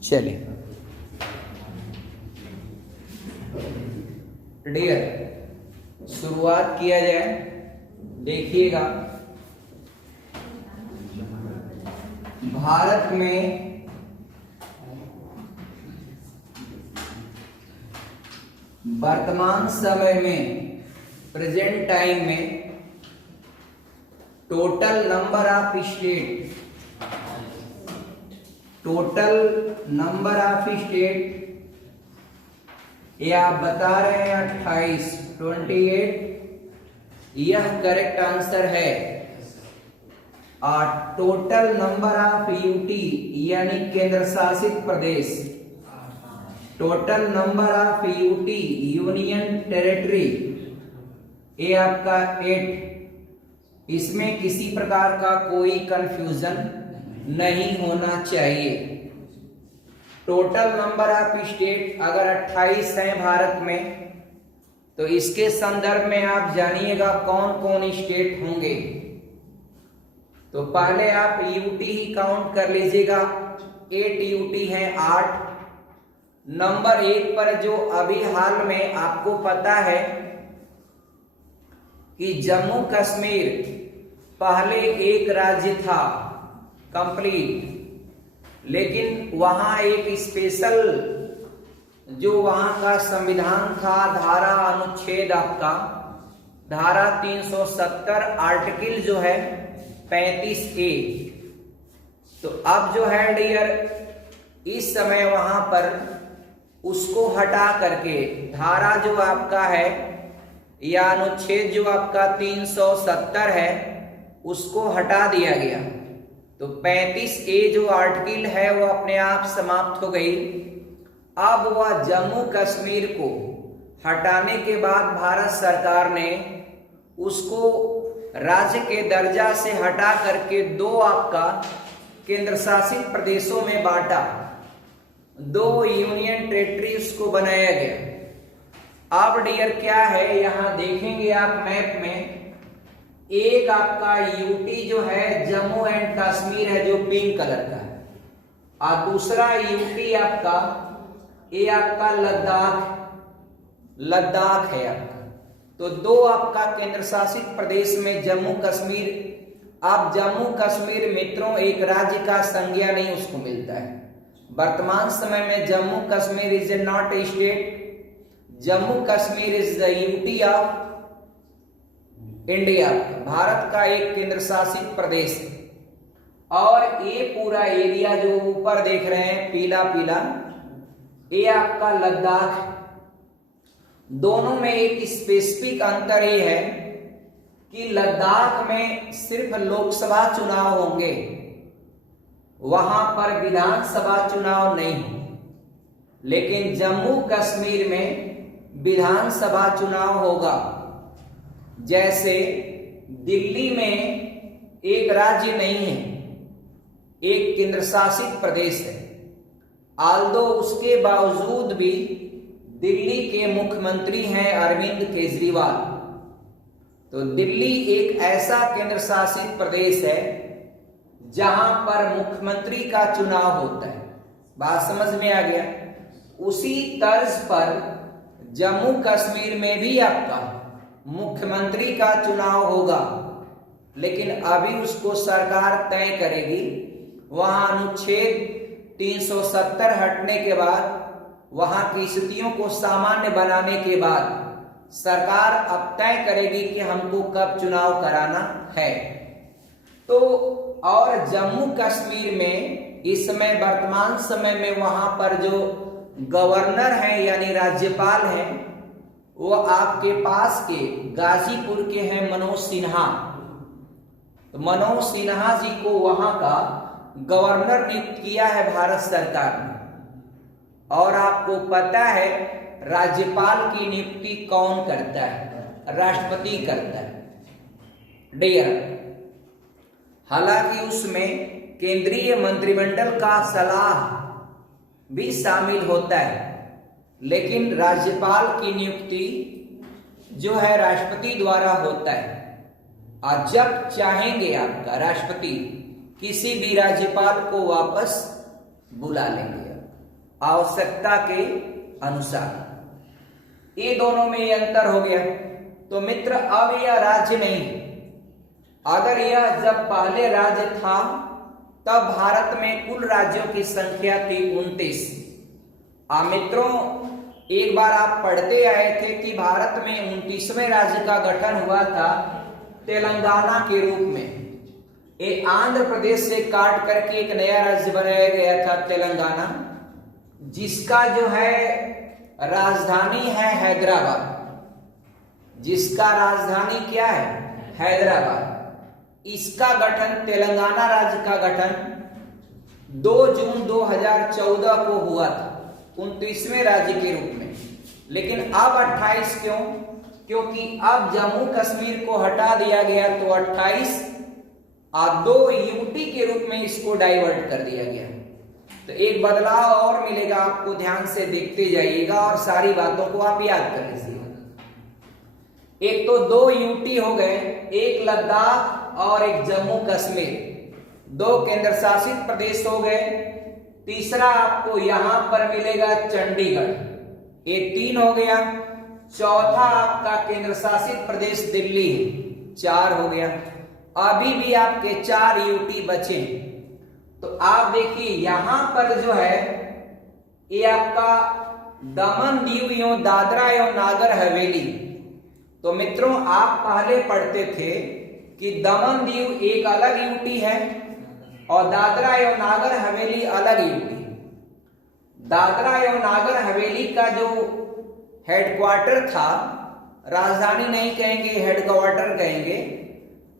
चलिए डियर, शुरुआत किया जाए। देखिएगा, भारत में वर्तमान समय में, प्रेजेंट टाइम में, टोटल नंबर ऑफ स्टेट ये आप बता रहे हैं 28, यह करेक्ट आंसर है। और टोटल नंबर ऑफ यूटी यानी केंद्र शासित प्रदेश, total number of UT union territory ये आपका 8। इसमें किसी प्रकार का कोई कंफ्यूजन नहीं होना चाहिए। टोटल नंबर ऑफ स्टेट अगर 28 है भारत में, तो इसके संदर्भ में आप जानिएगा कौन कौन स्टेट होंगे। तो पहले आप यूटी ही काउंट कर लीजिएगा। 8 यूटी है, 8। नंबर 1 पर जो अभी हाल में आपको पता है कि जम्मू कश्मीर पहले एक राज्य था कंप्लीट, लेकिन वहां एक स्पेशल जो वहां का संविधान था, धारा अनुच्छेद आपका धारा 370 आर्टिकल जो है 35A। तो अब जो है डियर, इस समय वहां पर उसको हटा करके धारा जो आपका है या अनुच्छेद जो आपका 370 है उसको हटा दिया गया। तो 35A जो आर्टिकल है वो अपने आप समाप्त हो गई। अब वह जम्मू कश्मीर को हटाने के बाद भारत सरकार ने उसको राज्य के दर्जा से हटा करके 2 आपका केंद्र शासित प्रदेशों में बांटा, 2 यूनियन टेरिटरी उसको बनाया गया। अब डियर क्या है, यहां देखेंगे आप मैप में, एक आपका यूटी जो है जम्मू एंड कश्मीर है जो पिंक कलर का है, और दूसरा यूटी आपका ये आपका लद्दाख है आपका। तो 2 आपका केंद्र शासित प्रदेश में जम्मू कश्मीर। आप जम्मू कश्मीर मित्रों एक राज्य का संज्ञा नहीं उसको मिलता है। वर्तमान समय में Jammu Kashmir is not a state, Jammu Kashmir is the UT of India, Bharat का एक केंद्र शासित प्रदेश है। और ये पूरा एरिया जो ऊपर देख रहे हैं पीला पीला, ये आपका लद्दाख है। दोनों में एक स्पेसिफिक अंतर ये है कि लद्दाख में सिर्फ लोकसभा चुनाव होंगे, वहां पर विधानसभा चुनाव नहीं होंगे। लेकिन जम्मू कश्मीर में विधानसभा चुनाव होगा। जैसे दिल्ली में एक राज्य नहीं है, एक केंद्र शासित प्रदेश है, आल्दो उसके बावजूद भी दिल्ली के मुख्यमंत्री हैं अरविंद केजरीवाल। तो दिल्ली एक ऐसा केंद्र शासित प्रदेश है जहां पर मुख्यमंत्री का चुनाव होता है। बात समझ में आ गया? उसी तर्ज पर जम्मू कश्मीर में भी आपका मुख्यमंत्री का चुनाव होगा, लेकिन अभी उसको सरकार तय करेगी। वहां अनुच्छेद 370 हटने के बाद, वहां की स्थितियों को सामान्य बनाने के बाद सरकार अब तय करेगी कि हमको कब चुनाव कराना है। तो और जम्मू कश्मीर में इस समय वर्तमान समय में वहां पर जो गवर्नर हैं यानी राज्यपाल हैं, वो आपके पास के गाजीपुर के हैं मनोज सिन्हा। तो मनोज सिन्हा जी को वहां का गवर्नर नियुक्त किया है भारत सरकार ने। और आपको पता है राज्यपाल की नियुक्ति कौन करता है? राष्ट्रपति करता है डियर। हालांकि उसमें केंद्रीय मंत्रिमंडल का सलाह भी शामिल होता है, लेकिन राज्यपाल की नियुक्ति जो है राष्ट्रपति द्वारा होता है। और जब चाहेंगे आपका राष्ट्रपति किसी भी राज्यपाल को वापस बुला लेंगे। आवश्यकता के अनुसार। ये दोनों में ये अंतर हो गया। तो मित्र अब यह राज्य नहीं, अगर यह जब पहले राज्य था तब भारत में कुल राज्यों की संख्या थी 29। मित्रों एक बार आप पढ़ते आए थे कि भारत में 29वें राज्य का गठन हुआ था तेलंगाना के रूप में। ये आंध्र प्रदेश से काट करके एक नया राज्य बनाया गया था तेलंगाना, जिसका जो है राजधानी है हैदराबाद। जिसका राजधानी क्या है? हैदराबाद। इसका गठन, तेलंगाना राज्य का गठन 2 जून 2014 को हुआ था 29वें राज्य के रूप में। लेकिन अब 28 क्यों? क्योंकि अब जम्मू कश्मीर को हटा दिया गया, तो 28 और 2 यूटी के रूप में इसको डाइवर्ट कर दिया गया। तो एक बदलाव और मिलेगा आपको, ध्यान से देखते जाइएगा और सारी बातों को आप याद कर लीजिएगा। एक तो 2 यूटी हो गए, एक लद्दाख और एक जम्मू कश्मीर, 2 केंद्र शासित प्रदेश हो गए। तीसरा आपको यहां पर मिलेगा चंडीगढ़, ये 3 हो गया। चौथा आपका केंद्र शासित प्रदेश दिल्ली, 4 हो गया। अभी भी आपके 4 यूटी बचे। तो आप देखिए यहां पर जो है ये आपका दमन दीव एवं दादरा एवं नागर हवेली। तो मित्रों आप पहले पढ़ते थे कि दमन दीव एक अलग यूटी है और दादरा एवं नागर हवेली अलग यूटी। दादरा एवं नागर हवेली का जो हेडक्वार्टर था, राजधानी नहीं कहेंगे, हेडक्वार्टर कहेंगे,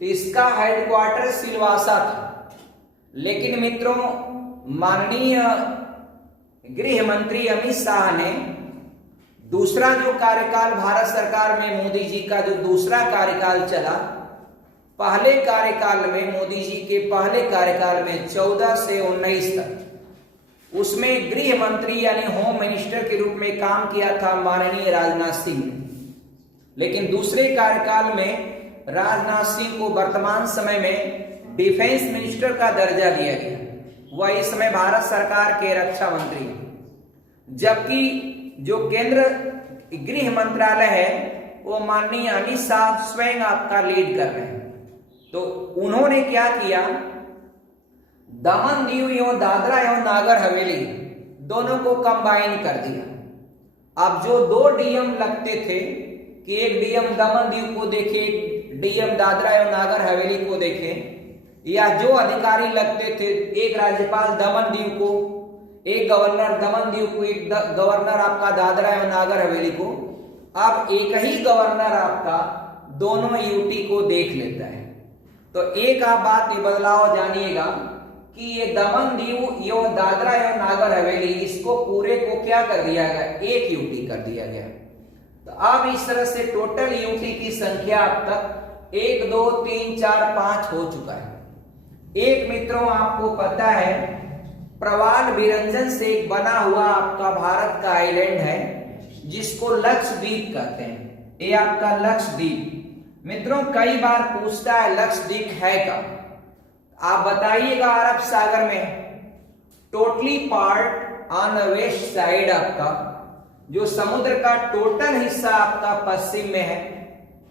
तो इसका हेडक्वार्टर सिलवासा था। लेकिन मित्रों माननीय गृह मंत्री अमित शाह ने दूसरा जो कार्यकाल भारत सरकार में मोदी जी का जो दूसरा कार्यकाल चला, पहले कार्यकाल में मोदी जी के पहले कार्यकाल में 14 से 19 तक, उसमें गृह मंत्री यानी होम मिनिस्टर के रूप में काम किया था माननीय राजनाथ सिंह। लेकिन दूसरे कार्यकाल में राजनाथ सिंह को वर्तमान समय में डिफेंस मिनिस्टर का दर्जा दिया गया। वह इस समय भारत सरकार के रक्षा मंत्री हैं। जबकि जो केंद्र गृह मंत्रालय है वो माननीय अमित शाह स्वयं आपका लीड कर रहे हैं। तो उन्होंने क्या किया, दमन दीव एवं दादरा एवं नागर हवेली दोनों को कंबाइन कर दिया। अब जो 2 डीएम लगते थे कि एक डीएम दमन दीव को देखे, एक डीएम दादरा एवं नागर हवेली को देखे, या जो अधिकारी लगते थे, एक राज्यपाल दमन दीव को, एक गवर्नर दमन दीव को, एक गवर्नर आपका दादरा एवं नागर हवेली को, अब एक ही गवर्नर आपका दोनों यूटी को देख लेता है। तो एक आप बात ये बदलाव जानिएगा कि ये दमन दीव एवं दादरा एवं नागर हवेली, इसको पूरे को क्या कर दिया गया, एक यूटी कर दिया गया। तो अब इस तरह से टोटल यूटी की संख्या अब तक 1 2 3 4 5 हो चुका है। एक मित्रों आपको पता है प्रवाल विरंजन से एक बना हुआ आपका भारत का आइलैंड है जिसको लक्षद्वीप कहते हैं। ये आपका लक्षद्वीप मित्रों कई बार पूछता है लक्षद्वीप है का, आप बताइएगा अरब सागर में, totally part on west side, आपका जो समुद्र का टोटल हिस्सा आपका पश्चिम में है,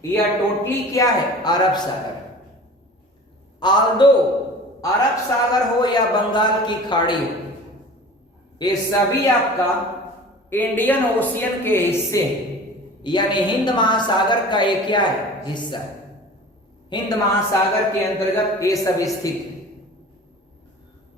यह टोटली क्या है, अरब सागर। आल्दो अरब सागर हो या बंगाल की खाड़ी हो, ये सभी आपका इंडियन ओशियन के हिस्से हैं, यानी हिंद महासागर का एक क्या है, हिस्सा है। हिंद महासागर के अंतर्गत ये सब स्थित है।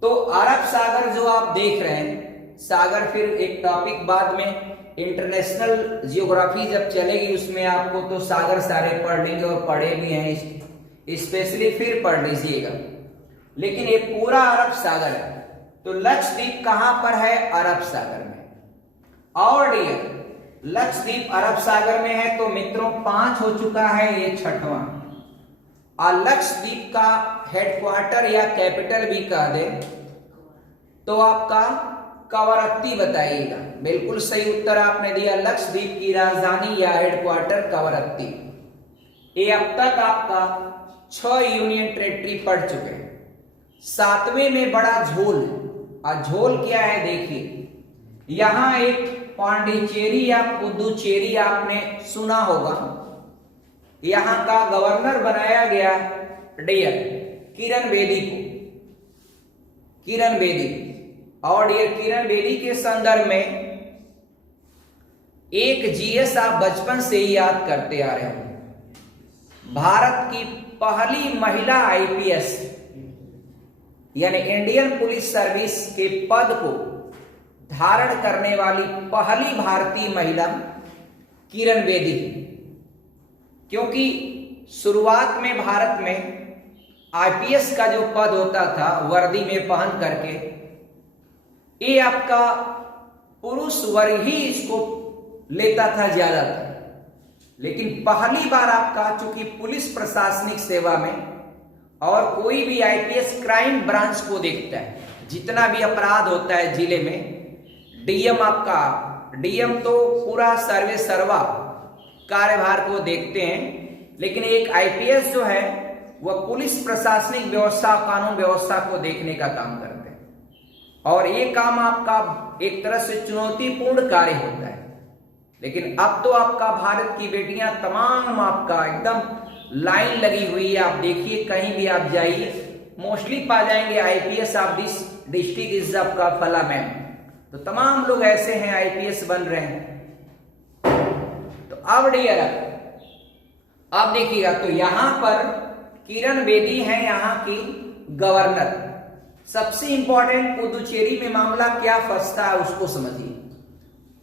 तो अरब सागर जो आप देख रहे हैं, सागर फिर एक टॉपिक बाद में इंटरनेशनल जियोग्राफी जब चलेगी उसमें आपको तो सागर सारे पढ़ लेंगे और पढ़े भी हैं, स्पेशली फिर पढ़ लीजिएगा। लेकिन ये पूरा अरब सागर है। तो लक्षद्वीप कहां पर है, अरब सागर में। और डियर लक्षद्वीप अरब सागर में है, तो मित्रों 5 हो चुका है, ये 6वां। और लक्षद्वीप का हेडक्वार्टर या कैपिटल भी कह दे तो आपका कवरत्ती बताइएगा। बिल्कुल सही उत्तर आपने दिया, लक्षद्वीप की राजधानी या हेडक्वार्टर कवरत्ती। ये अब तक आपका 6 यूनियन टेरिटरी पढ़ चुके हैं। 7वें में बड़ा झोल, और झोल क्या है देखिए, यहां एक पांडिचेरी या पुदुचेरी आपने सुना होगा, यहां का गवर्नर बनाया गया डियर किरण बेदी को, किरण बेदी। और डियर किरण बेदी के संदर्भ में एक जीएस आप बचपन से ही याद करते आ रहे हो। भारत की पहली महिला आईपीएस यानी इंडियन पुलिस सर्विस के पद को धारण करने वाली पहली भारतीय महिला किरण बेदी। क्योंकि शुरुआत में भारत में आईपीएस का जो पद होता था वर्दी में पहन करके, ये आपका पुरुष वर्ग ही इसको लेता था ज्यादातर। लेकिन पहली बार आपका चूंकि पुलिस प्रशासनिक सेवा में और कोई भी आईपीएस क्राइम ब्रांच को देखता है, जितना भी अपराध होता है जिले में, डीएम आपका, डीएम तो पूरा सर्वे सर्वा कार्यभार को देखते हैं, लेकिन एक आईपीएस जो है वह पुलिस प्रशासनिक व्यवस्था, कानून व्यवस्था को देखने का काम करते हैं। और ये काम आपका एक तरह से चुनौतीपूर्ण कार्य होता है। लेकिन अब तो आपका भारत की बेटियां तमाम आपका एकदम लाइन लगी हुई है। आप देखिए कहीं भी आप जाइए, मोस्टली पा जाएंगे IPS of this district is आपका फला मैम। तो तमाम लोग ऐसे हैं आईपीएस बन रहे हैं। तो अब डियर अब देखिएगा, तो यहां पर किरण बेदी है यहाँ की गवर्नर। सबसे इंपॉर्टेंट पुदुचेरी में मामला क्या फंसता है उसको समझिए।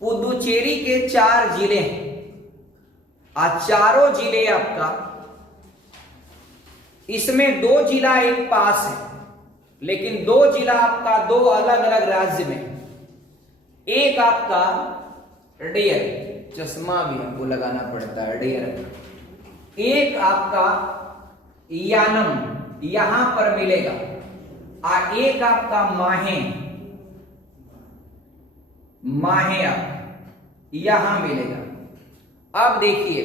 पुदुचेरी के 4 जिले हैं और चारों जिले आपका, इसमें 2 जिला एक पास है, लेकिन 2 जिला आपका 2 अलग अलग राज्य में। एक आपका डियर, चश्मा भी हमको लगाना पड़ता है डियर, एक आपका यानम यहां पर मिलेगा और एक आपका माहे, माहे यहां मिलेगा। अब देखिए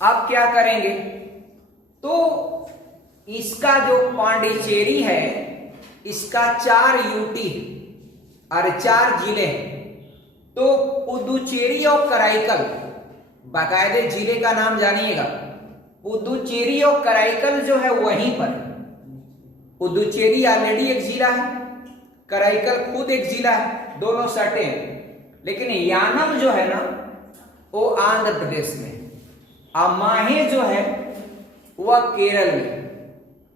अब क्या करेंगे, तो इसका जो पांडिचेरी है इसका 4 यूटी और 4 जिले हैं। तो पुदुचेरी और कराईकल, बाकायदे जिले का नाम जानिएगा, पुदुचेरी और कराईकल जो है वहीं पर। पुदुचेरी ऑलरेडी एक जिला है, कराईकल खुद एक जिला है, दोनों सटे हैं। लेकिन यानम जो है ना वो आंध्र प्रदेश में, और माहे जो है वह केरल में।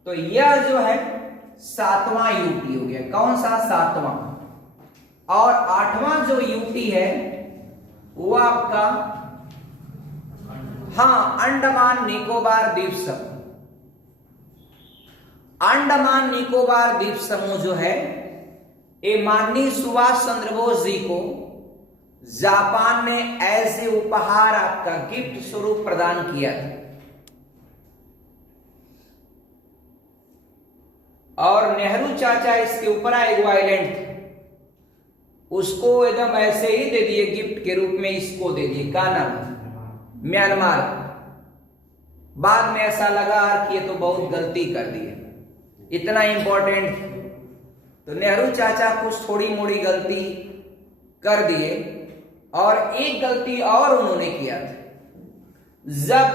तो यह जो है 7वां यूटी हो गया। कौन सा 7वां? और 8वां जो यूटी है वो आपका, हाँ, अंडमान निकोबार द्वीप समूह। अंडमान निकोबार द्वीप समूह जो है ये माननीय सुभाष चंद्र बोस जी को जापान ने एज ए उपहार आपका गिफ्ट स्वरूप प्रदान किया था। और नेहरू चाचा इसके ऊपर एक वायलेंट थे, उसको एकदम ऐसे ही दे दिए गिफ्ट के रूप में, इसको दे दिए, का नाम म्यांमार। बाद में ऐसा लगा कि ये तो बहुत गलती कर दी है, इतना इंपॉर्टेंट। तो नेहरू चाचा कुछ थोड़ी मोड़ी गलती कर दिए। और एक गलती और उन्होंने किया था, जब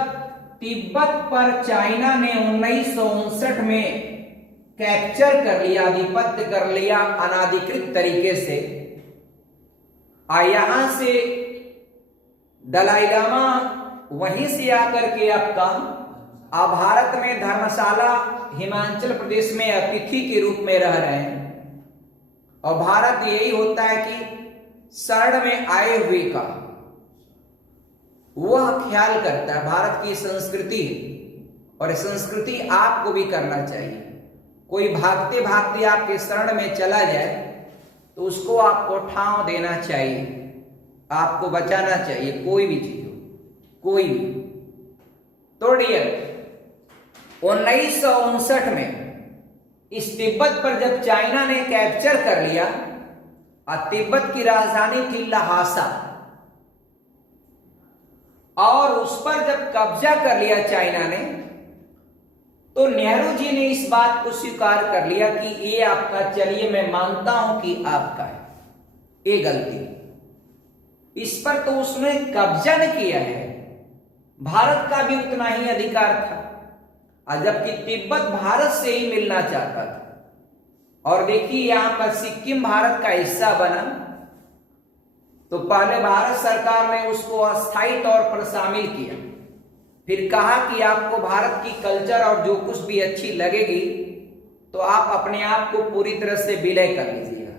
तिब्बत पर चाइना ने 1959 में कैप्चर कर लिया, आधिपत्य कर लिया अनाधिकृत तरीके से, यहां से दलाई लामा वहीं से आकर के आपका भारत में धर्मशाला हिमाचल प्रदेश में अतिथि के रूप में रह रहे हैं। और भारत यही होता है कि शरण में आए हुए का वह ख्याल करता है, भारत की संस्कृति, और संस्कृति आपको भी करना चाहिए। कोई भागते भागते आपके शरण में चला जाए तो उसको आपको ठांव देना चाहिए, आपको बचाना चाहिए, कोई भी चीज हो, कोई भी। तो डियर 1959 में इस तिब्बत पर जब चाइना ने कैप्चर कर लिया, और तिब्बत की राजधानी थी लहासा, और उस पर जब कब्जा कर लिया चाइना ने, तो नेहरू जी ने इस बात को स्वीकार कर लिया कि ये आपका, चलिए मैं मानता हूं कि आपका है, ये गलती। इस पर तो उसने कब्जा नहीं किया है, भारत का भी उतना ही अधिकार था, और जबकि तिब्बत भारत से ही मिलना चाहता था। और देखिए यहां पर सिक्किम भारत का हिस्सा बना, तो पहले भारत सरकार ने उसको अस्थायी तौर पर शामिल किया, फिर कहा कि आपको भारत की कल्चर और जो कुछ भी अच्छी लगेगी तो आप अपने आप को पूरी तरह से विलय कर लीजिएगा।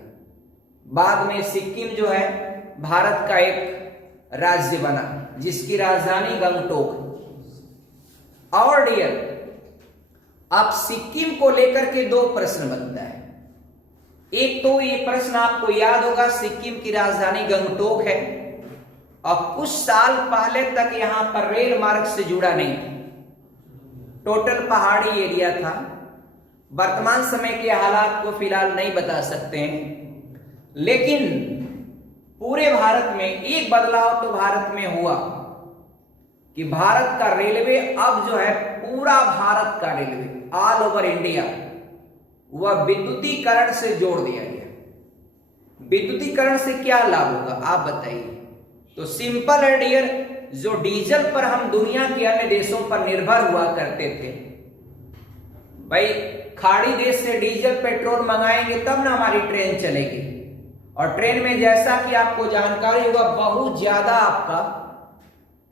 बाद में सिक्किम जो है भारत का एक राज्य बना, जिसकी राजधानी गंगटोक। और डियर, अब सिक्किम को लेकर के दो प्रश्न बनता है। एक तो ये प्रश्न आपको याद होगा, सिक्किम की राजधानी गंगटोक है और कुछ साल पहले तक यहां पर रेल मार्ग से जुड़ा नहीं था, टोटल पहाड़ी एरिया था। वर्तमान समय के हालात को फिलहाल नहीं बता सकते हैं, लेकिन पूरे भारत में एक बदलाव तो भारत में हुआ कि भारत का रेलवे अब जो है, पूरा भारत का रेलवे ऑल ओवर इंडिया, वह विद्युतीकरण से जोड़ दिया गया। विद्युतीकरण से क्या लाभ होगा आप बताइए? तो सिंपल है डियर, जो डीजल पर हम दुनिया के अन्य देशों पर निर्भर हुआ करते थे, भाई खाड़ी देश से डीजल पेट्रोल मंगाएंगे तब ना हमारी ट्रेन चलेगी। और ट्रेन में जैसा कि आपको जानकारी होगा, बहुत ज्यादा आपका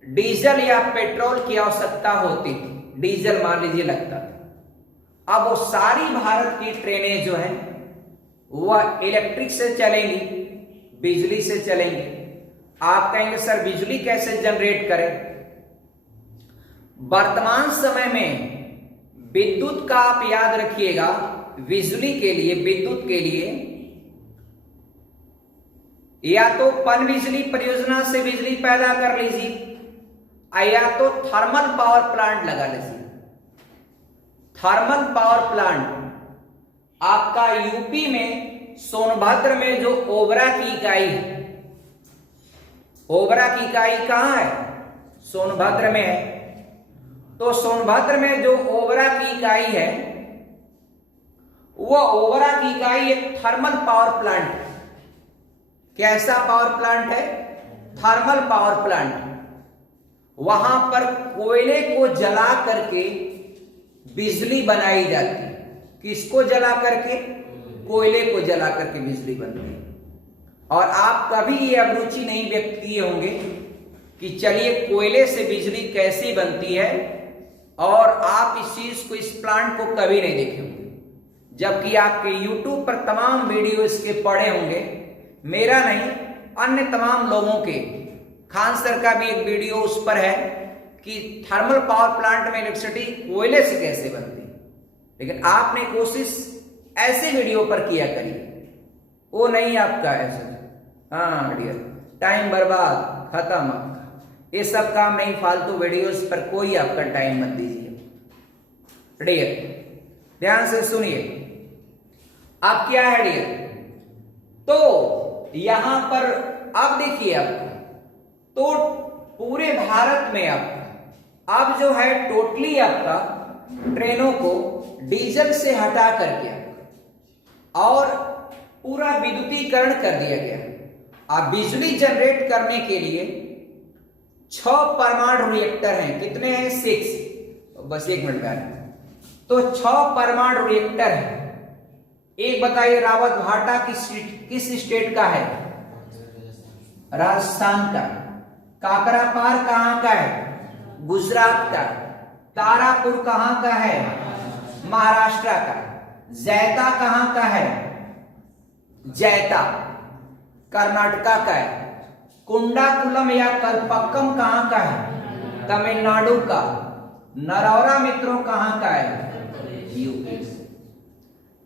डीजल या पेट्रोल की आवश्यकता होती थी, डीजल मान लीजिए लगता था। अब वो सारी भारत की ट्रेनें जो हैं वह इलेक्ट्रिक से चलेंगी, बिजली से चलेंगी। आप कहेंगे सर बिजली कैसे जनरेट करें? वर्तमान समय में विद्युत का आप याद रखिएगा, बिजली के लिए, विद्युत के लिए या तो पनबिजली परियोजना से बिजली पैदा कर लीजिए, या तो थर्मल पावर प्लांट लगा लीजिए। थर्मल पावर प्लांट आपका यूपी में सोनभद्र में जो ओबरा की इकाई है, ओबरा की इकाई कहां है? सोनभद्र में है। तो सोनभद्र में जो ओबरा की इकाई है, वह ओबरा की इकाई एक थर्मल पावर प्लांट है। कैसा पावर प्लांट है? Thermal power plant. वहां पर कोयले को जला करके बिजली बनाई जाती है। किसको जला करके? कोयले को जला करके बिजली बनती है। और आप कभी ये अभिरुचि नहीं व्यक्त किए होंगे कि चलिए कोयले से बिजली कैसे बनती है, और आप इस चीज को, इस प्लांट को कभी नहीं देखे होंगे, जबकि आपके YouTube पर तमाम वीडियो इसके पड़े होंगे। मेरा नहीं, अन्य तमाम लोगों के, खान सर का भी एक वीडियो उस पर है कि थर्मल पावर प्लांट में इलेक्ट्रिसिटी कोयले से कैसे बनती है। लेकिन आपने कोशिश ऐसे वीडियो पर किया करिए, वो नहीं आपका ऐसा। हाँ डियर, टाइम बर्बाद, खत्म आपका। ये सब काम नहीं, फालतू वीडियोस पर कोई आपका टाइम मत दीजिए डियर। ध्यान से सुनिए, अब क्या है डियर? तो यहां पर अब देखिए आपको, तो पूरे भारत में आपका अब जो है टोटली आपका ट्रेनों को डीजल से हटा करके और पूरा विद्युतीकरण कर दिया गया। अब बिजली जनरेट करने के लिए 6 परमाणु रिएक्टर हैं। कितने हैं? 6। बस एक मिनट में। तो 6 परमाणु रिएक्टर है। एक बताइए, रावत भाटा किस स्टेट का है? राजस्थान का। काकरापार कहां का है? गुजरात का। तारापुर कहां का है? महाराष्ट्र का। जैता कहां का है? जैता कर्नाटका का है। कुंडाकुलम या कलपक्कम कहां का है? तमिलनाडु का। नरौरा मित्रों कहां का है? यूपी।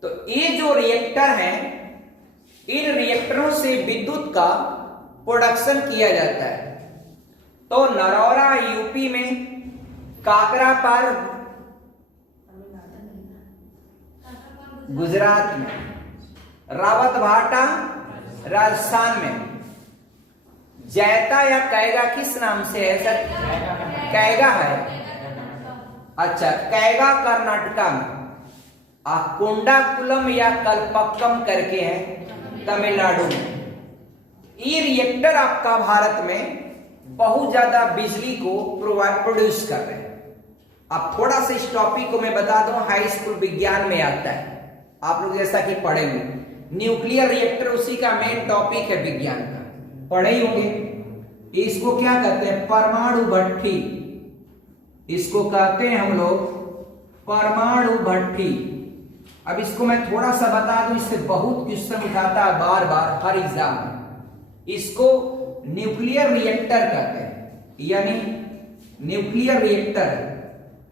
तो ये जो रिएक्टर हैं, इन रिएक्टरों से विद्युत का प्रोडक्शन किया जाता है। तो नरौरा यूपी में, काकरापार गुजरात में, रावत भाटा राजस्थान में, जैता या कैगा किस नाम से है सर? कैगा है। अच्छा, कैगा कर्नाटका में, कुंडाकुलम या कल्पक्कम करके है तमिलनाडु में। ये रिएक्टर आपका भारत में बहुत ज्यादा बिजली को प्रोड्यूस कर रहे हैं। अब थोड़ा सा इस टॉपिक को मैं बता दूं, हाई स्कूल विज्ञान में आता है, आप लोग जैसा कि पढ़े होंगे। न्यूक्लियर रिएक्टर उसी का मेन टॉपिक है विज्ञान का, पढ़े ही होंगे। इसको क्या कहते हैं? परमाणु भट्ठी। इसको कहते हैं हम लोग परमाणु भट्ठी। अब इसको मैं थोड़ा सा बता दूं, इससे बहुत क्वेश्चन उठाता है बार बार हर एग्जाम में। इसको न्यूक्लियर रिएक्टर कहते हैं, यानी न्यूक्लियर रिएक्टर,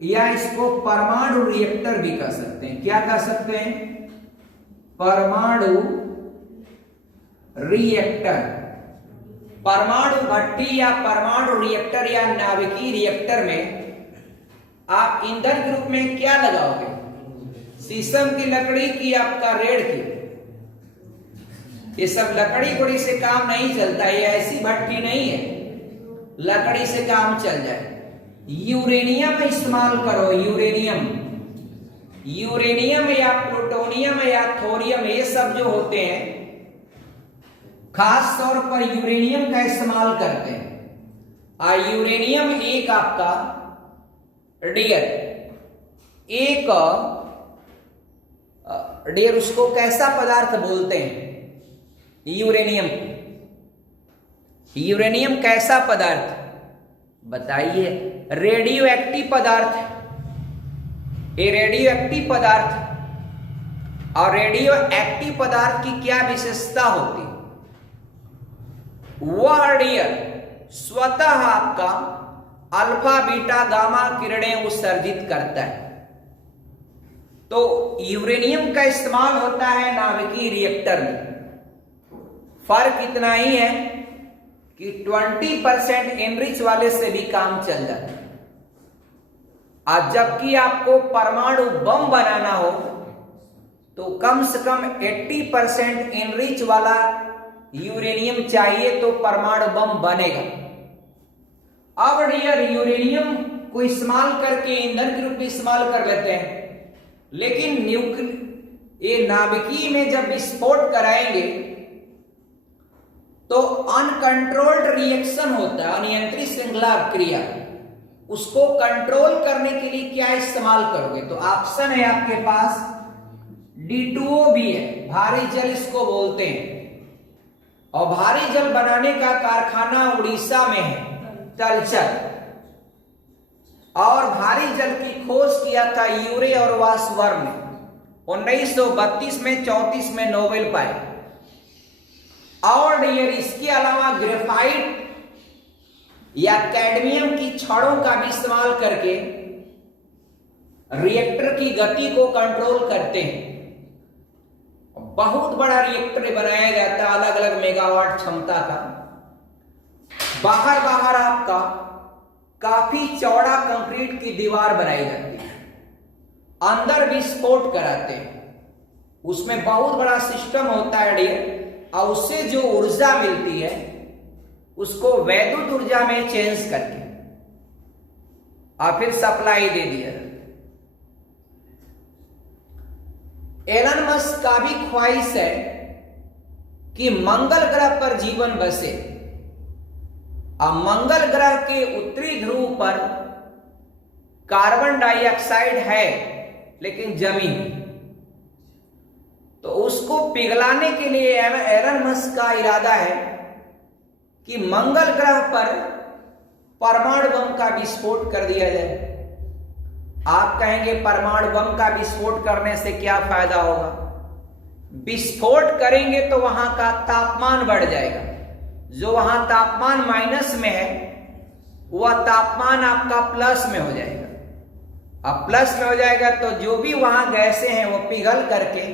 या इसको परमाणु रिएक्टर भी कह सकते हैं। क्या कह सकते हैं? परमाणु रिएक्टर। परमाणु भट्ठी या परमाणु रिएक्टर या नाभिकीय रिएक्टर में आप ईंधन के रूप में क्या लगाओगे? शीशम की लकड़ी की, आपका रेड़ की। ये सब लकड़ी कोड़ी से काम नहीं चलता, ये ऐसी भट्ठी नहीं है लकड़ी से काम चल जाए। यूरेनियम इस्तेमाल करो, यूरेनियम। यूरेनियम या प्लूटोनियम या थोरियम, ये सब जो होते हैं खास तौर पर यूरेनियम का इस्तेमाल करते हैं। यूरेनियम एक आपका डियर उसको कैसा पदार्थ बोलते हैं? यूरेनियम। यूरेनियम कैसा पदार्थ बताइए? रेडियो एक्टिव पदार्थ है। ये रेडियो एक्टिव पदार्थ, और रेडियो एक्टिव पदार्थ की क्या विशेषता होती? वह डियर स्वतः आपका अल्फा बीटा गामा किरणें उत्सर्जित करता है। तो यूरेनियम का इस्तेमाल होता है नाभिकीय रिएक्टर में। फर्क इतना ही है कि 20% एनरिच वाले से भी काम चल जाता है। आज जबकि आपको परमाणु बम बनाना हो तो कम से कम 80% एनरिच वाला यूरेनियम चाहिए तो परमाणु बम बनेगा। अब डियर यूरेनियम को इस्तेमाल करके ईंधन के रूप में इस्तेमाल कर लेते हैं, लेकिन ये नाभिकीय में जब विस्फोट कराएंगे तो अनकंट्रोल्ड रिएक्शन होता है, अनियंत्रित श्रृंखला क्रिया। उसको कंट्रोल करने के लिए क्या इस्तेमाल करोगे? तो ऑप्शन है आपके पास D2O भी है, भारी जल इसको बोलते हैं। और भारी जल बनाने का कारखाना उड़ीसा में है, तलचर। और भारी जल की खोज किया था यूरे और वासवर्म ने 1932 में, 34 में नोबेल पाए। और डियर इसके अलावा ग्रेफाइट या कैडमियम की छड़ों का भी इस्तेमाल करके रिएक्टर की गति को कंट्रोल करते हैं। बहुत बड़ा रिएक्टर बनाया जाता है, अलग अलग मेगावाट क्षमता का। बाहर आपका काफी चौड़ा कंक्रीट की दीवार बनाई जाती है, अंदर विस्फोट कराते हैं। उसमें बहुत बड़ा सिस्टम होता है डियर, और उससे जो ऊर्जा मिलती है उसको वैद्युत ऊर्जा में चेंज करके और फिर सप्लाई दे दिया। एलन मस्क का भी ख्वाहिश है कि मंगल ग्रह पर जीवन बसे। अब मंगल ग्रह के उत्तरी ध्रुव पर कार्बन डाइऑक्साइड है लेकिन जमी, तो उसको पिघलाने के लिए एलन मस्क का इरादा है कि मंगल ग्रह पर परमाणु बम का विस्फोट कर दिया जाए। आप कहेंगे परमाणु बम का विस्फोट करने से क्या फायदा होगा? विस्फोट करेंगे तो वहां का तापमान बढ़ जाएगा। जो वहां तापमान माइनस में है वह तापमान आपका प्लस में हो जाएगा। अब प्लस में हो जाएगा तो जो भी वहां गैसें हैं वो पिघल करके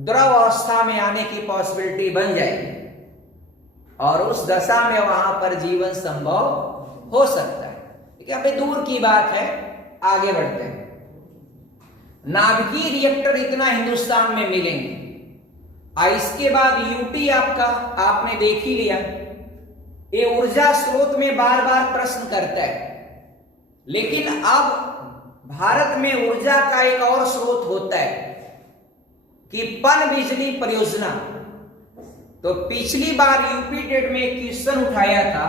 द्रव अवस्था में आने की पॉसिबिलिटी बन जाएगी, और उस दशा में वहां पर जीवन संभव हो सकता है। देखिए अभी दूर की बात है, आगे बढ़ते हैं। नाभिकीय रिएक्टर इतना हिंदुस्तान में मिलेंगे। इसके बाद यूटी आपका आपने देख ही लिया। ये ऊर्जा स्रोत में बार बार प्रश्न करता है, लेकिन अब भारत में ऊर्जा का एक और स्रोत होता है कि पनबिजली परियोजना। तो पिछली बार यूपी टेट में एक क्वेश्चन उठाया था,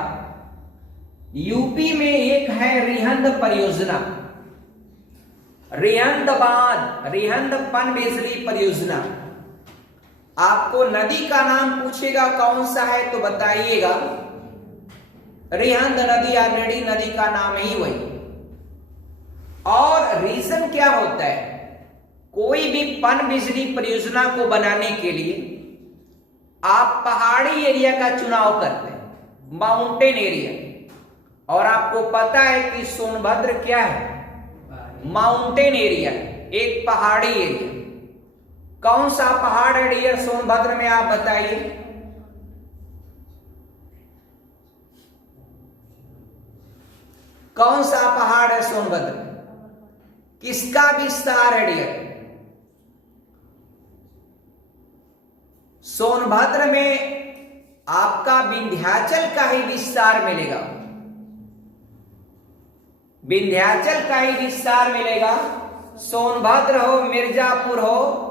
यूपी में एक है रिहंद परियोजना, रिहंद बांध, रिहंद पनबिजली परियोजना। आपको नदी का नाम पूछेगा कौन सा है तो बताइएगा। रिहंद नदी, ऑलरेडी नदी का नाम ही वही। और रीजन क्या होता है, कोई भी पनबिजली परियोजना को बनाने के लिए आप पहाड़ी एरिया का चुनाव करते हैं, माउंटेन एरिया। और आपको पता है कि सोनभद्र क्या है, माउंटेन एरिया, एक पहाड़ी एरिया। कौन सा पहाड़ है डियर सोनभद्र में, आप बताइए। कौन सा पहाड़ है सोनभद्र में, किसका विस्तार है डियर? सोनभद्र में आपका विंध्याचल का ही विस्तार मिलेगा, विंध्याचल का ही विस्तार मिलेगा। सोनभद्र हो, मिर्जापुर हो,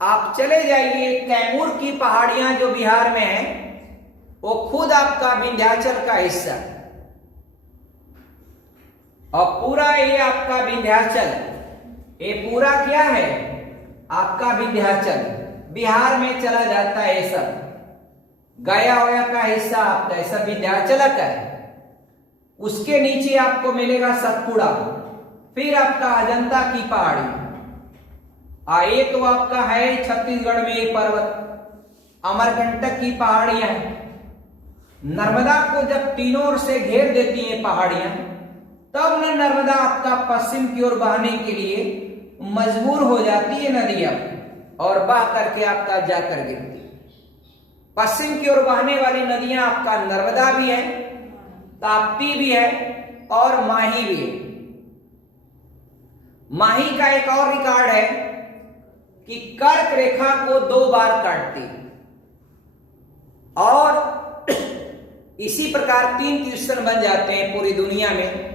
आप चले जाइए, कैमूर की पहाड़ियां जो बिहार में है वो खुद आपका विंध्याचल का हिस्सा है। और पूरा ये आपका विंध्याचल, ये पूरा क्या है आपका विंध्याचल, बिहार में चला जाता है। ये सब गया होया का हिस्सा आपका, ये सब विंध्याचल का है। उसके नीचे आपको मिलेगा सतपुड़ा, फिर आपका अजंता की पहाड़ी। ये तो आपका है छत्तीसगढ़ में ये पर्वत, अमरकंटक की पहाड़ियां हैं। नर्मदा को जब तीनों ओर से घेर देती हैं पहाड़ियां, तब न नर्मदा आपका पश्चिम की ओर बहने के लिए मजबूर हो जाती है नदियां, और बह करके आपका जाकर गिरती है। पश्चिम की ओर बहने वाली नदियां आपका नर्मदा भी है, ताप्ती भी है और माही भी है। माही का एक और रिकॉर्ड है कि कर्क रेखा को 2 बार काटती है। और इसी प्रकार 3 क्वेश्चन बन जाते हैं पूरी दुनिया में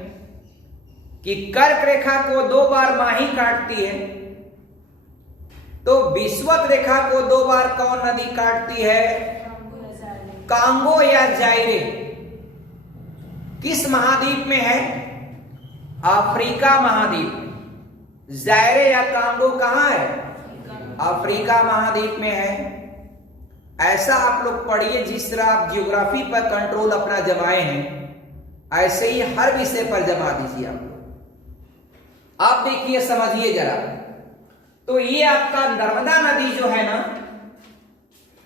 कि कर्क रेखा को 2 बार माही काटती है, तो विषुवत रेखा को 2 बार कौन नदी काटती है? कांगो या जायरे। किस महाद्वीप में है? अफ्रीका महाद्वीप में। जायरे या कांगो कहां है? अफ्रीका महाद्वीप में है। ऐसा आप लोग पढ़िए, जिस तरह आप ज्योग्राफी पर कंट्रोल अपना जमाए हैं, ऐसे ही हर विषय पर जमा दीजिए आप लोग। आप देखिए, समझिए जरा। तो ये आपका नर्मदा नदी जो है ना,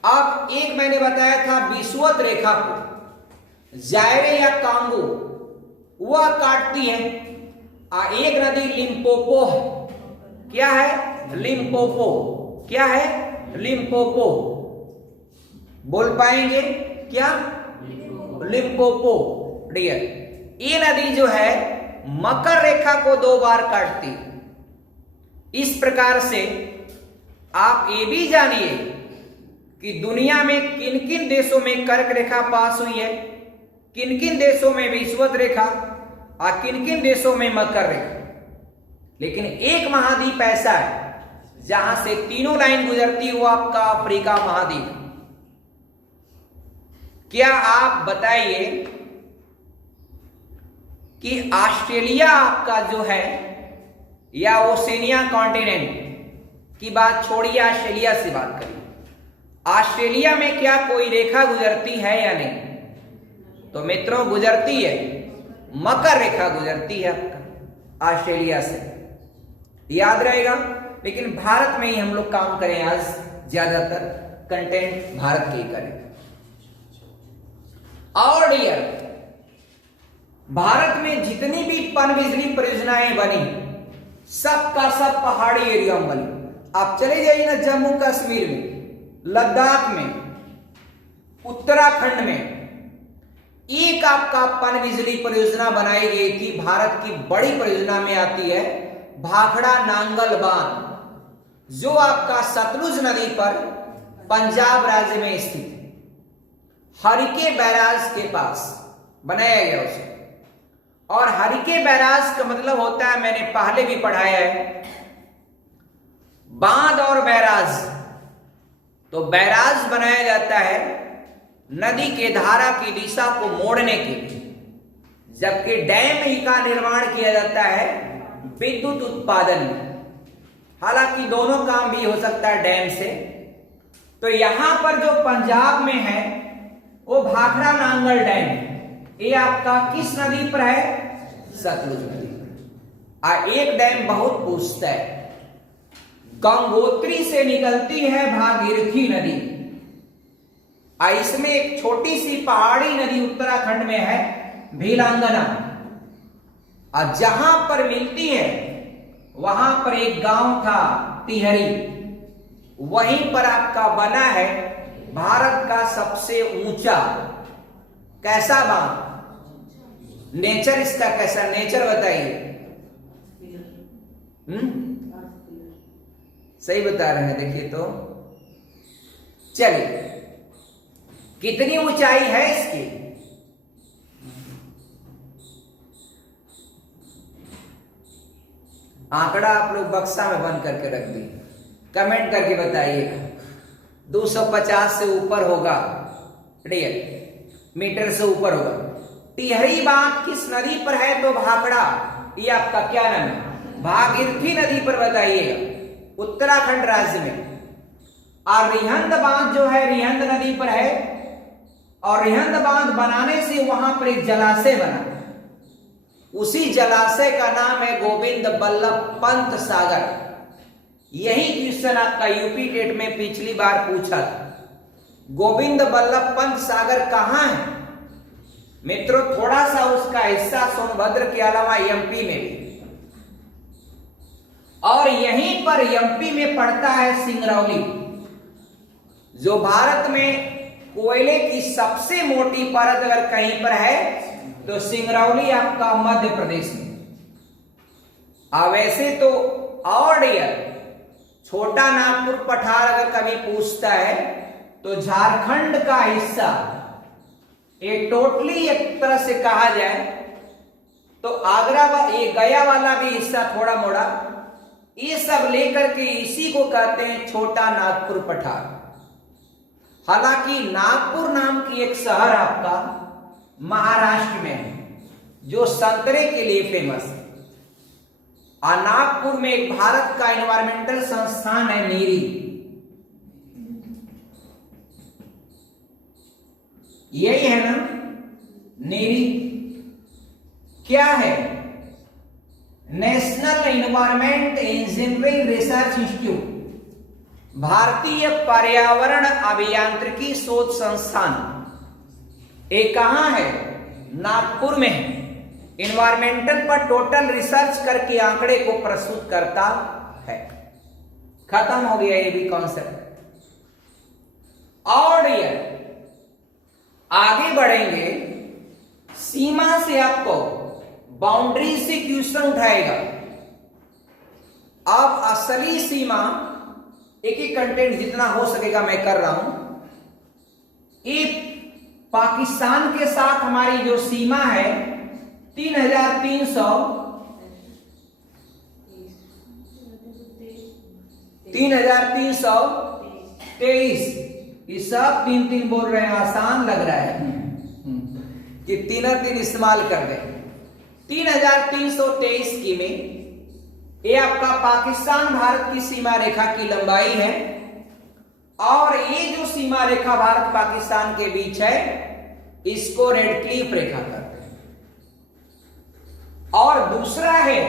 आप एक मैंने बताया था विषुवत रेखा को जायरे या कांगो वह काटती है। एक नदी लिम्पोपो है। क्या है? लिम्पोपो। क्या है? लिम्पोपो। बोल पाएंगे क्या? Limpopo dear. ये नदी जो है मकर रेखा को 2 बार काटती है। इस प्रकार से आप ये भी जानिए कि दुनिया में किन किन देशों में कर्क रेखा पास हुई है, किन किन देशों में विषुवत रेखा और किन किन देशों में मकर रेखा। लेकिन एक महाद्वीप ऐसा है जहां से तीनों लाइन गुजरती है, वो आपका अफ्रीका महाद्वीप। क्या आप बताइए कि ऑस्ट्रेलिया आपका जो है, या ओशिनिया कॉन्टिनेंट की बात छोड़िए, ऑस्ट्रेलिया से बात करिए। ऑस्ट्रेलिया में क्या कोई रेखा गुजरती है या नहीं? तो मित्रों गुजरती है, मकर रेखा गुजरती है आपका ऑस्ट्रेलिया से, याद रहेगा। लेकिन भारत में ही हम लोग काम करें, आज ज्यादातर कंटेंट भारत के ही करें। और डियर, भारत में जितनी भी पनबिजली परियोजनाएं बनी, सबका सब पहाड़ी एरिया में बनी। आप चले जाइए ना जम्मू कश्मीर में, लद्दाख में, उत्तराखंड में, एक आपका पनबिजली परियोजना बनाई गई थी। भारत की बड़ी परियोजना में आती है भाखड़ा नांगल बांध, जो आपका सतलुज नदी पर पंजाब राज्य में स्थित है। हरिके बैराज के पास बनाया गया उसे। और हरिके बैराज का मतलब होता है, मैंने पहले भी पढ़ाया है, बांध और बैराज। तो बैराज बनाया जाता है नदी के धारा की दिशा को मोड़ने के लिए, जबकि डैम ही का निर्माण किया जाता है विद्युत उत्पादन में। हालांकि दोनों काम भी हो सकता है डैम से। तो यहां पर जो पंजाब में है वो भाखड़ा नांगल डैम है। ये आपका किस नदी पर है? सतलुज नदी पर। एक डैम बहुत पूछता है, गंगोत्री से निकलती है भागीरथी नदी। इसमें एक छोटी सी पहाड़ी नदी उत्तराखंड में है भीलांगना, और जहां पर मिलती है वहां पर एक गांव था तिहरी, वहीं पर आपका बना है भारत का सबसे ऊंचा कैसा बांध। नेचर इसका कैसा, नेचर बताइए। सही बता रहे हैं, देखिए तो। चलिए, कितनी ऊंचाई है इसकी? आंकड़ा आप लोग बक्सा में बंद करके रख दी, कमेंट करके बताइएगा। 250 से ऊपर होगा, मीटर से ऊपर होगा। टिहरी बांध किस नदी पर है? तो भाखड़ा, ये आपका क्या नाम है? भागीरथी नदी पर बताइएगा, उत्तराखंड राज्य में। और रिहंद बांध जो है रिहंद नदी पर है, और रिहंद बांध बनाने से वहां पर एक जलाशय बना, उसी जलाशय का नाम है गोविंद बल्लभ पंत सागर। यही क्वेश्चन आपका यूपी टेट में पिछली बार पूछा था। गोविंद बल्लभ पंत सागर कहां है मित्रों? थोड़ा सा उसका हिस्सा सोनभद्र के अलावा एमपी में भी, और यहीं पर एमपी में पड़ता है सिंगरौली, जो भारत में कोयले की सबसे मोटी परत अगर कहीं पर है तो सिंगरौली आपका मध्य प्रदेश में। वैसे तो और छोटा नागपुर पठार अगर कभी पूछता है तो झारखंड का हिस्सा, ये टोटली एक तरह से कहा जाए तो आगरा ये गया वाला भी हिस्सा थोड़ा मोड़ा, ये सब लेकर के इसी को कहते हैं छोटा नागपुर पठार। हालांकि नागपुर नाम की एक शहर आपका महाराष्ट्र में है जो संतरे के लिए फेमस है। और नागपुर में एक भारत का एनवायरमेंटल संस्थान है नीरी, यही है ना नीरी? क्या है? National environment engineering research institute, भारतीय पर्यावरण अभियांत्रिकी शोध संस्थान। ये कहां है? नागपुर में है। इन्वायरमेंटल पर टोटल रिसर्च करके आंकड़े को प्रस्तुत करता है। खत्म हो गया ये भी कॉन्सेप्ट। और ये आगे बढ़ेंगे, सीमा से आपको बाउंड्री से क्वेश्चन उठाएगा। अब असली सीमा, एक ही कंटेंट जितना हो सकेगा मैं कर रहा हूं। ये पाकिस्तान के साथ हमारी जो सीमा है 3,323, ये सब 3 बोल रहे हैं, आसान लग रहा है कि 3 इस्तेमाल कर दें। 3,323 किमी, ये आपका पाकिस्तान भारत की सीमा रेखा की लंबाई है। और ये जो सीमा रेखा भारत पाकिस्तान के बीच है इसको रेड क्लिफ रेखा कहते हैं। और दूसरा है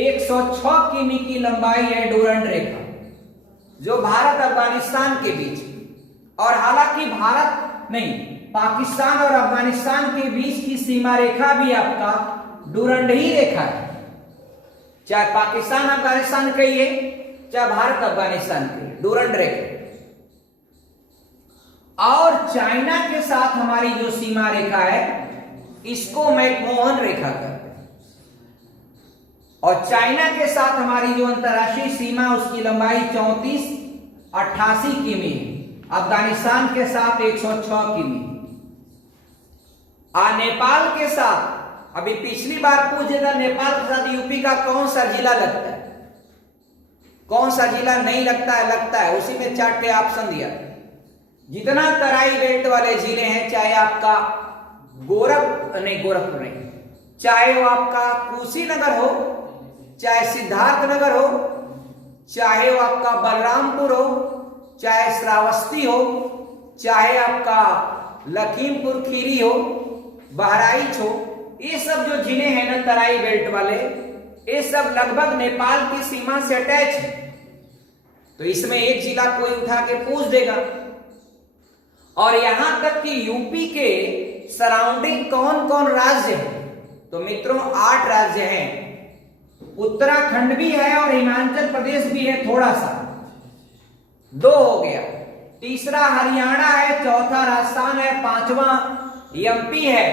106 किमी की लंबाई है डूरंड रेखा, जो भारत अफगानिस्तान के बीच। और हालांकि भारत नहीं, पाकिस्तान और अफगानिस्तान के बीच की सीमा रेखा भी आपका डूरंड ही रेखा है, चाहे पाकिस्तान अफगानिस्तान कहिए चाहे भारत अफगानिस्तान कहिए, डूरंड रेखा। और चाइना के साथ हमारी जो सीमा रेखा है इसको मैकमोहन रेखा कहते हैं। और चाइना के साथ हमारी जो अंतरराष्ट्रीय सीमा उसकी लंबाई 3488 किमी है। अफगानिस्तान के साथ 106 किमी। नेपाल के साथ अभी पिछली बार पूछे था नेपाल के साथ यूपी का कौन सा जिला लगता है, कौन सा जिला नहीं लगता है, लगता है, उसी में 4 ऑप्शन दिया। जितना तराई बेल्ट वाले जिले हैं, चाहे आपका गोरखपुर नहीं, चाहे वो आपका कुशीनगर हो, चाहे सिद्धार्थनगर हो, चाहे वो आपका बलरामपुर हो, चाहे श्रावस्ती हो, चाहे आपका लखीमपुर खीरी हो, बहराइच हो, ये सब जो जिले हैं ना तराई बेल्ट वाले, ये सब लगभग नेपाल की सीमा से अटैच है। तो इसमें एक जिला कोई उठा के पूछ देगा। और यहां तक कि यूपी के सराउंडिंग कौन कौन राज्य है, तो मित्रों 8 राज्य हैं। उत्तराखंड भी है और हिमाचल प्रदेश भी है, थोड़ा सा 2 हो गया। तीसरा हरियाणा है, चौथा राजस्थान है, 5वां एमपी है,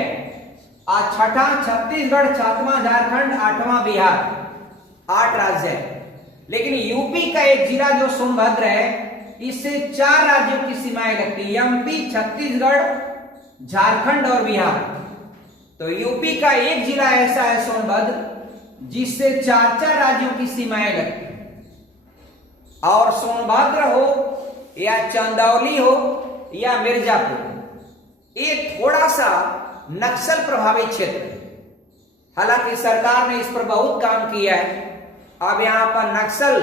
और 6ठा छत्तीसगढ़, 7वां झारखंड, 8वां बिहार। 8 राज्य है। लेकिन यूपी का एक जिला जो सोनभद्र है, इससे 4 राज्यों की सीमाएं लगती है, एमपी, छत्तीसगढ़, झारखंड और बिहार। तो यूपी का एक जिला ऐसा है सोनभद्र, जिससे 4 राज्यों की सीमाएं लगती है। और सोनभद्र हो या चंदौली हो या मिर्जापुर, ये थोड़ा सा नक्सल प्रभावित क्षेत्र है। हालांकि सरकार ने इस पर बहुत काम किया है, अब यहां पर नक्सल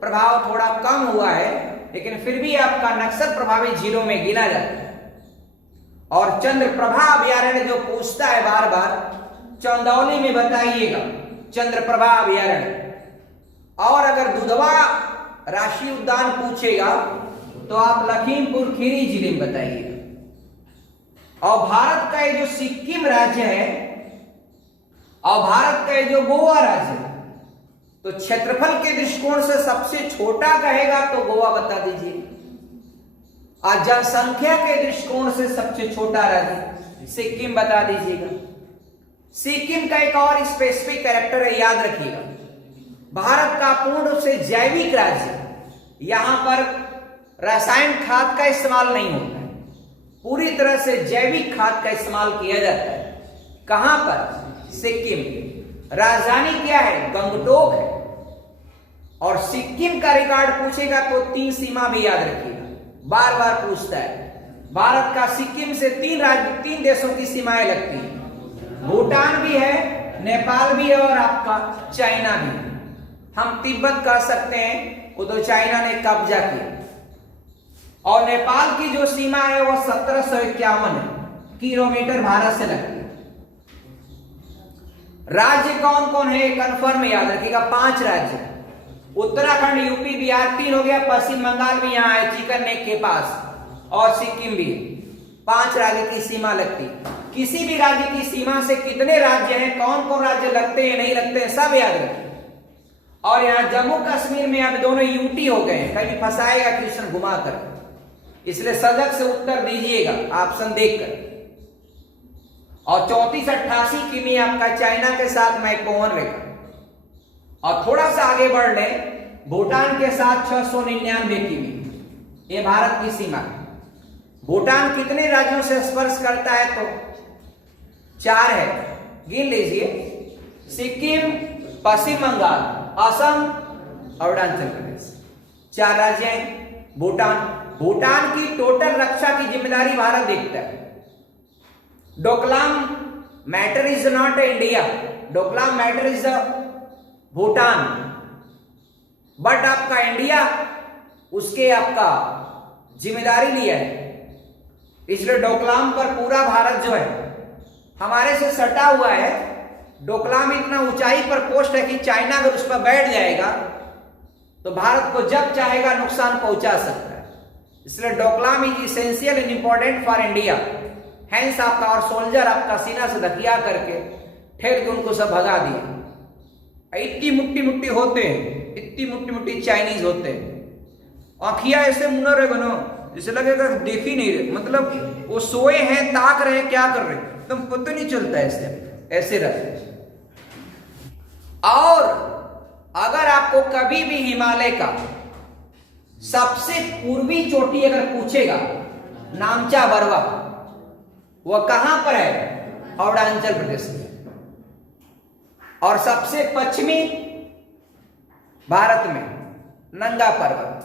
प्रभाव थोड़ा कम हुआ है, लेकिन फिर भी आपका नक्सल प्रभावित जिलों में गिना जाता है। और चंद्रप्रभा अभयारण्य जो पूछता है बार बार, चंदौली में बताइएगा चंद्रप्रभा अभयारण्य। और अगर दुधवा राष्ट्रीय उद्यान पूछेगा तो आप लखीमपुर खीरी जिले में बताइएगा। और भारत का ये जो सिक्किम राज्य है और भारत का ये जो गोवा राज्य है, तो क्षेत्रफल के दृष्टिकोण से सबसे छोटा कहेगा तो गोवा बता दीजिए, और जनसंख्या के दृष्टिकोण से सबसे छोटा राज्य सिक्किम बता दीजिएगा। सिक्किम का एक और स्पेसिफिक कैरेक्टर है, याद रखिएगा, भारत का पूर्ण रूप से जैविक राज्य। यहां पर रासायन खाद का इस्तेमाल नहीं होता है, पूरी तरह से जैविक खाद का इस्तेमाल किया जाता है। कहां पर? सिक्किम। राजधानी क्या है? गंगटोक है। और सिक्किम का रिकॉर्ड पूछेगा तो 3 सीमा भी याद रखिएगा, बार बार पूछता है। भारत का सिक्किम से 3 देशों की सीमाएं लगती हैं, भूटान भी है, नेपाल भी है और आपका चाइना भी है। हम तिब्बत कह सकते हैं, वो तो चाइना ने कब्जा किया। और नेपाल की जो सीमा है वो 1751 किलोमीटर भारत से लगती है। राज्य कौन कौन है कंफर्म याद रखिएगा, 5 राज्य, उत्तराखंड, यूपी, बिहार 3 हो गया, पश्चिम बंगाल भी यहाँ है चिकन नेक के पास, और सिक्किम भी है। 5 राज्य की सीमा लगती है। किसी भी राज्य की सीमा से कितने राज्य हैं, कौन कौन राज्य लगते हैं नहीं लगते हैं, सब याद रखिए। और यहाँ जम्मू कश्मीर में अब दोनों यूटी हो गए हैं, कहीं फंसाएगा क्वेश्चन घुमा कर, इसलिए सजग से उत्तर दीजिएगा ऑप्शन देखकर। और 3488 किमी आपका चाइना के साथ मैकमोहन रेखा। और थोड़ा सा आगे बढ़ लें, भूटान के साथ 699 किमी, ये भारत की सीमा है। भूटान कितने राज्यों से स्पर्श करता है? तो 4 है, गिन लीजिए, सिक्किम, पश्चिम बंगाल, असम, अरुणाचल प्रदेश, 4 राज्य हैं। भूटान की टोटल रक्षा की जिम्मेदारी भारत देखता है। Doklam matter is not India, Doklam matter is Bhutan, but आपका इंडिया उसके आपका जिम्मेदारी लिया है, इसलिए डोकलाम पर पूरा भारत जो है हमारे से सटा हुआ है। डोकलाम इतना ऊंचाई पर पोस्ट है कि चाइना अगर उस पर बैठ जाएगा तो भारत को जब चाहेगा नुकसान पहुंचा सकता है। इसलिए Doklam is essential and important for India. हैंस आपका और सोल्जर आपका सीना से धकिया करके ठेल के उनको सब भगा दिया। इतनी मुट्ठी मुट्ठी होते हैं, इतनी मुट्ठी मुट्ठी चाइनीज होते हैं, आँखियां ऐसे मुना रहे बनो, जैसे लगेगा देख ही नहीं रहे, मतलब वो सोए हैं, ताक रहे, क्या कर रहे, एकदम पता नहीं चलता है, ऐसे रहते। और अगर आपको कभी भी हिमालय का सबसे पूर्वी चोटी अगर पूछेगा, नामचा बरवा, वह कहां पर है? अरुणाचल प्रदेश में। और सबसे पश्चिमी भारत में नंगा पर्वत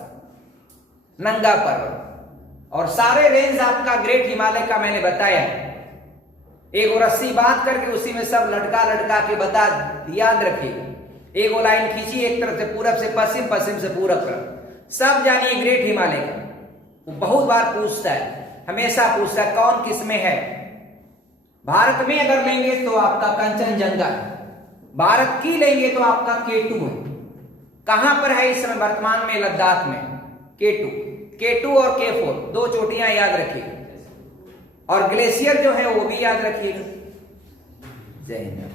और सारे रेंज आपका ग्रेट हिमालय का मैंने बताया। एक रस्सी बांध करके उसी में सब लटका के बता, याद रखिएगा। एक लाइन खींची, एक तरफ से पूरब से पश्चिम, पश्चिम से पूरब तरफ, सब जानिए ग्रेट हिमालय का। वो बहुत बार पूछता है, हमेशा पूछता है कौन किस में है। भारत में अगर लेंगे तो आपका कंचनजंगा है, भारत की लेंगे तो आपका K2 है। कहां पर है इस समय वर्तमान में? लद्दाख में K2 और K4 दो चोटियां याद रखिएगा, और ग्लेशियर जो है वो भी याद रखिएगा। जय हिंद।